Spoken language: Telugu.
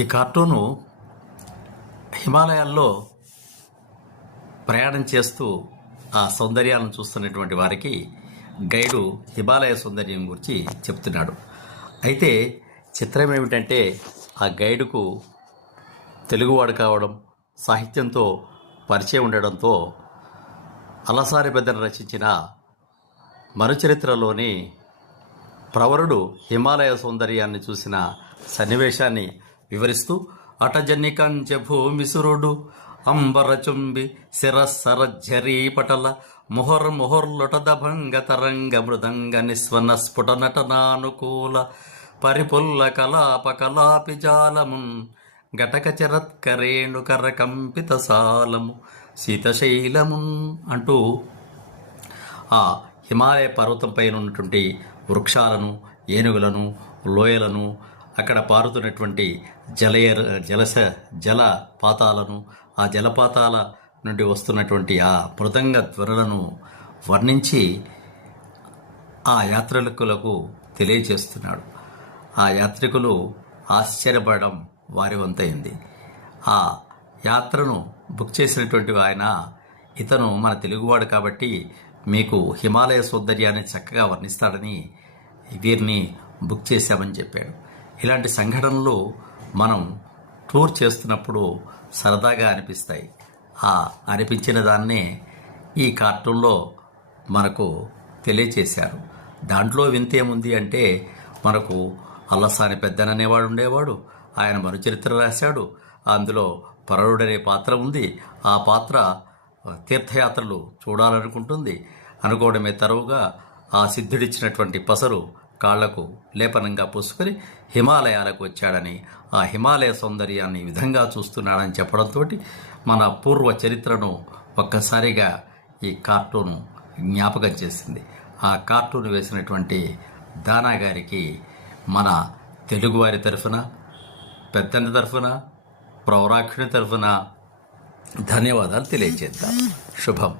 ఈ కార్టూను హిమాలయాల్లో ప్రయాణం చేస్తూ ఆ సౌందర్యాలను చూస్తున్నటువంటి వారికి గైడు హిమాలయ సౌందర్యం గురించి చెప్తున్నాడు. అయితే చిత్రం ఏమిటంటే ఆ గైడుకు తెలుగువాడు కావడం సాహిత్యంతో పరిచయం ఉండడంతో అలసారి బెదర్ రచించిన మరుచరిత్రలోని ప్రవరుడు హిమాలయ సౌందర్యాన్ని చూసిన సన్నివేశాన్ని వివరిస్తూ అటజనికంచ భూమిసురుడు అంబరచుంబి శిరస్సర పటల ముహర్ ముహర్లుటద తరంగ మృదంగ నిస్వన స్ఫుట నటనానుకూల పరిపుల్ల కలాప కలాపిజాలమున్ ఘటక చరత్కరేణుకర కంపిత సాలము శీతశైలమున్ అంటూ ఆ హిమాలయ పర్వతంపై ఉన్నటువంటి వృక్షాలను ఏనుగులను లోయలను అక్కడ పారుతున్నటువంటి జలయ జలస జలపాతాలను ఆ జలపాతాల నుండి వస్తున్నటువంటి ఆ మృదంగ ధ్వనులను వర్ణించి ఆ యాత్రికులకు తెలియజేస్తున్నాడు. ఆ యాత్రికులు ఆశ్చర్యపడడం వారి వంతైంది. ఆ యాత్రను బుక్ చేసినటువంటి ఆయన ఇతను మన తెలుగువాడు కాబట్టి మీకు హిమాలయ సౌందర్యాన్ని చక్కగా వర్ణిస్తాడని వీరిని బుక్ చేశామని చెప్పాడు. ఇలాంటి సంఘటనలు మనం టూర్ చేస్తున్నప్పుడు సరదాగా అనిపిస్తాయి. ఆ అనిపించిన దాన్నే ఈ కార్టూన్లో మనకు తెలియచేశారు. దాంట్లో వింతేముంది అంటే మనకు అల్లసాని పెద్దననేవాడు ఉండేవాడు ఆయన మరుచరిత్ర రాశాడు అందులో పరరుడనే పాత్ర ఉంది. ఆ పాత్ర తీర్థయాత్రలు చూడాలనుకుంటుంది. అనుకోవడమే తరువుగా ఆ సిద్ధుడిచ్చినటువంటి పసరు కాళ్ళకు లేపనంగా పూసుకొని హిమాలయాలకు వచ్చాడని ఆ హిమాలయ సౌందర్యాన్ని విధంగా చూస్తున్నాడని చెప్పడంతో మన పూర్వ చరిత్రను ఒక్కసారిగా ఈ కార్టూన్ జ్ఞాపకం చేసింది. ఆ కార్టూన్ వేసినటువంటి దానా గారికి మన తెలుగువారి తరఫున పెద్దన్న తరఫున ప్రౌరాక్షుని తరఫున ధన్యవాదాలు తెలియజేద్దాం. శుభం.